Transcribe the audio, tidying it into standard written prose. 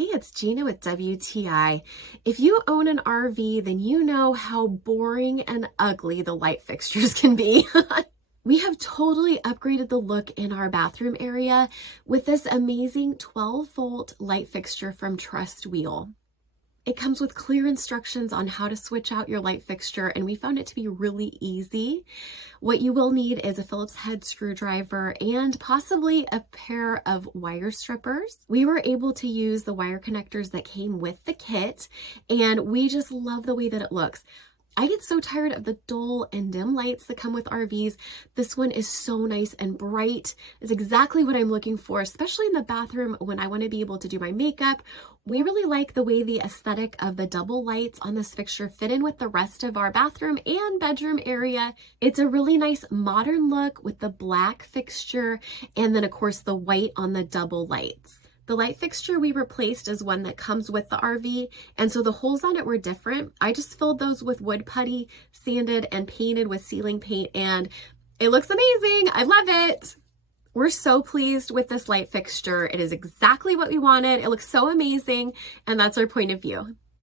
Hey, it's Gina with WTI. If you own an RV, then you know how boring and ugly the light fixtures can be. We have totally upgraded the look in our bathroom area with this amazing 12-volt light fixture from TrustWheel. It comes with clear instructions on how to switch out your light fixture, and we found it to be really easy. What you will need is a Phillips head screwdriver and possibly a pair of wire strippers. We were able to use the wire connectors that came with the kit, and we just love the way that it looks. I get so tired of the dull and dim lights that come with RVs. This one is so nice and bright. It's exactly what I'm looking for, especially in the bathroom when I want to be able to do my makeup. We really like the way the aesthetic of the double lights on this fixture fit in with the rest of our bathroom and bedroom area. It's a really nice modern look with the black fixture and then of course the white on the double lights. The light fixture we replaced is one that comes with the RV, and so the holes on it were different. I just filled those with wood putty, sanded, and painted with ceiling paint, and it looks amazing. I love it. We're so pleased with this light fixture. It is exactly what we wanted. It looks so amazing, and that's our point of view.